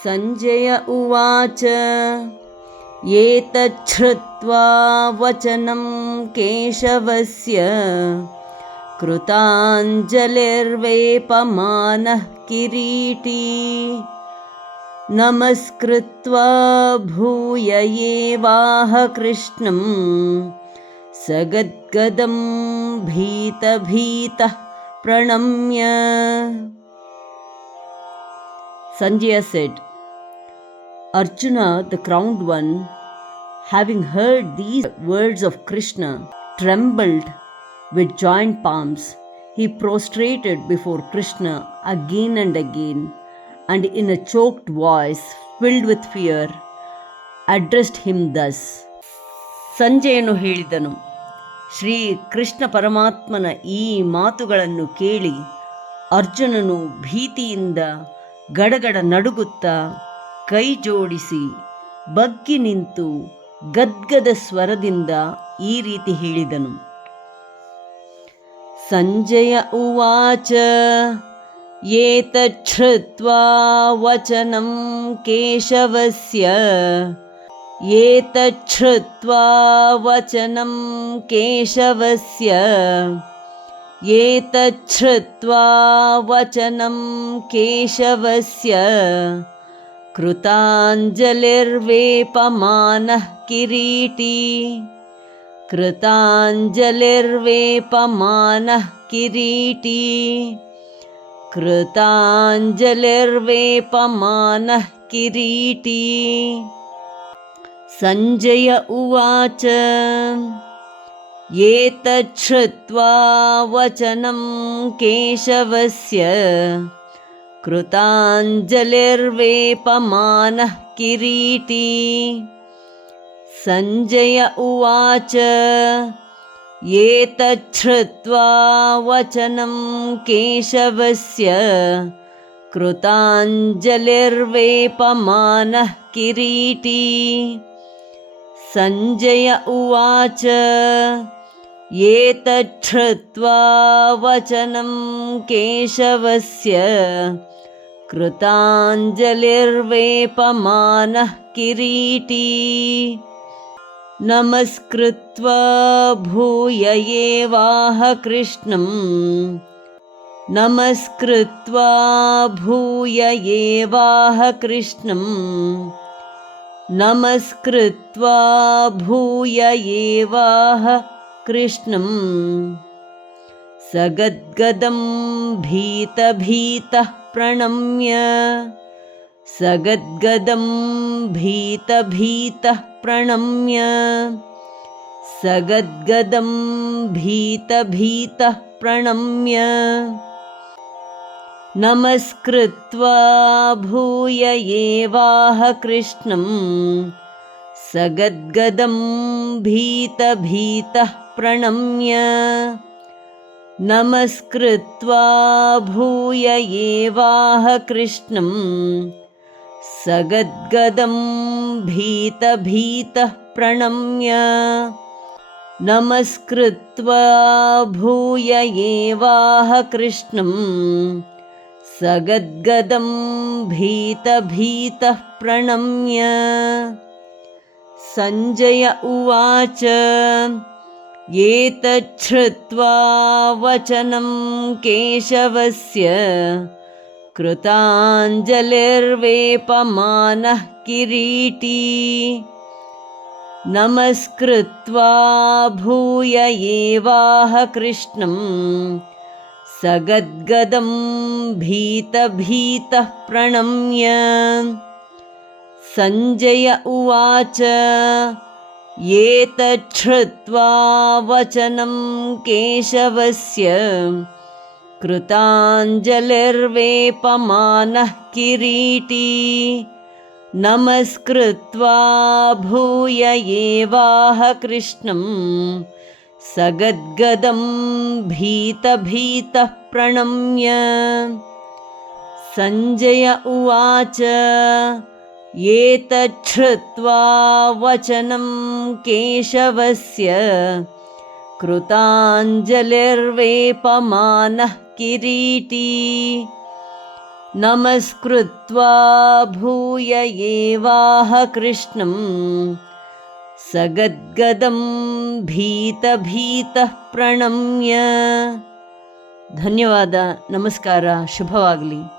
संजय उवाच एतच्छ्रुत्वा वचनं केशवस्य कृताञ्जलिर्वेपमानः किरीटी नमस्कृत्वा भूय एवाह कृष्णं सगद्गदं भीतभीतः प्रणम्य. Sanjaya said, Arjuna, the crowned one, having heard these words of Krishna, trembled with joined palms. He prostrated before Krishna again and again, and in a choked voice, filled with fear, addressed him thus. ಸಂಜಯನು ಹೇಳಿದನು, ಶ್ರೀ ಕೃಷ್ಣ ಪರಮಾತ್ಮನ ಈ ಮಾತುಗಳನ್ನು ಕೇಳಿ ಅರ್ಜುನನು ಭೀತಿಯಿಂದ ಗಡಗಡ ನಡುಗುತ್ತಾ ಕೈ ಜೋಡಿಸಿ ಬಗ್ಗಿ ನಿಂತು ಗದ್ಗದ ಸ್ವರದಿಂದ ಈ ರೀತಿ ಹೇಳಿದನು. ಸಂಜಯ ಉವಾಚ ಏತಚ್ಛ್ರುತ್ವಾ ವಚನಂ ಕೇಶವಸ್ಯ ಏತಚ್ಛ್ರುತ್ವಾ ವಚನಂ ಕೇಶವಸ್ಯ ಏತಚ್ಛ್ರುತ್ವಾ ವಚನಂ ಕೇಶವಸ್ಯ ಕೃತಾಂಜಲಿರ್ವೇಪಮಾನಃ ಕಿರೀಟಿ ಕೃತಾಂಜಲಿರ್ವೇಪಮಾನಃ ಕಿರೀಟಿ ಕೃತಾಂಜಲಿರ್ವೇಪಮಾನಃ ಕಿರೀಟಿ. ಸಂಜಯ ಉವಾಚ ಏತಚ್ಛ್ರುತ್ವಾ ವಚನಂ ಕೇಶವಸ್ಯ ಕೃತಾಂಜಲಿರ್ವೇಪಮಾನಃ ಕಿರೀಟಿ. ಸಂಜಯ ಉವಾಚ ಏತಚ್ಛ್ರುತ್ವಾ ವಚನಂ ಕೇಶವಸ್ಯ ಕೃತಾಂಜಲಿರ್ವೇಪಮಾನಃ ಕಿರೀಟಿ. ಸಂಜಯ ಉವಾಚ ಏತಚ್ಛ್ರುತ್ವಾ ವಚನಂ ಕೇಶವಸ್ಯ ಕೃತಾಂಜಲಿರ್ವೇಪಮಾನಃ ಕಿರೀಟಿ ನಮಸ್ಕೃತ್ವಾ ಭೂಯ ಏವಾಹ ಕೃಷ್ಣಂ ನಮಸ್ಕೃತ್ವಾ ಭೂಯ ಏವಾಹ ಕೃಷ್ಣಂ ನಮಸ್ಕೃತ್ವಾ ಭೂಯ ಏವಾಹ ಕೃಷ್ಣಂ ಸಗದ್ಗದಂ ಭೀತಭೀತಃ ಪ್ರಣಮ್ಯ ಸಗದ್ಗದಂ ಭೀತಭೀತಃ ಪ್ರಣಮ್ಯ ಸಗದ್ಗದಂ ಭೀತಭೀತಃ ಪ್ರಣಮ್ಯ ನಮಸ್ಕೃತ್ವಾ ಭೂಯ ಏವಾಹ ಕೃಷ್ಣಂ ಸಗದ್ಗದಂ ಭೀತಭೀತಃ ಪ್ರಣಮ್ಯ ನಮಸ್ಕೃತ್ವಾ ಭೂಯ ಏವಾಹ ಕೃಷ್ಣಂ ಸಗದ್ಗದಂ ಭೀತಭೀತಃ ಪ್ರಣಮ್ಯ ನಮಸ್ಕೃತ್ವಾ ಭೂಯ ಏವಾಹ ಕೃಷ್ಣಂ ಸಗದ್ಗದಂ ಭೀತಭೀತಃ ಪ್ರಣಮ್ಯ. ಸಂಜಯ ಉವಾಚ ಏತಚ್ಛ್ರುತ್ವಾ ವಚನಂ ಕೇಶವಸ್ಯ ಕೃತಾಂಜಲಿರ್ವೇಪಮಾನಃ ಕಿರೀಟಿ ನಮಸ್ಕೃತ್ವಾ ಭೂಯ ಏವಾಹ ಕೃಷ್ಣಂ ಸಗದ್ಗದಂ ಭೀತಭೀತಃ ಪ್ರಣಮ್ಯ. ಸಂಜಯ ಉವಾಚ ಏತಚ್ಛ್ರುತ್ವಾ ವಚನಂ ಕೇಶವಸ್ಯ ಕೃತಾಂಜಲಿರ್ವೇಪಮಾನಃ ಕಿರೀಟಿ ನಮಸ್ಕೃತ್ವಾ ಭೂಯ ಏವಾಹ ಕೃಷ್ಣಂ ಸಗದ್ಗದಂ ಭೀತಭೀತಃ ಪ್ರಣಮ್ಯ. ಸಂಜಯ ಉವಾಚ ಏತಚ್ಛ್ರುತ್ವಾ ವಚನಂ ಕೇಶವಸ್ಯ ಕೃತಾಂಜಲಿರ್ವೇಪಮಾನಃ ಕಿರೀಟಿ ನಮಸ್ಕೃತ್ವಾ ಭೂಯ ಏವಾಹ ಕೃಷ್ಣಂ ಸಗದ್ಗದಂ ಭೀತಭೀತಃ ಪ್ರಣಮ್ಯ. ಧನ್ಯವಾದ. ನಮಸ್ಕಾರ. ಶುಭವಾಗಲಿ.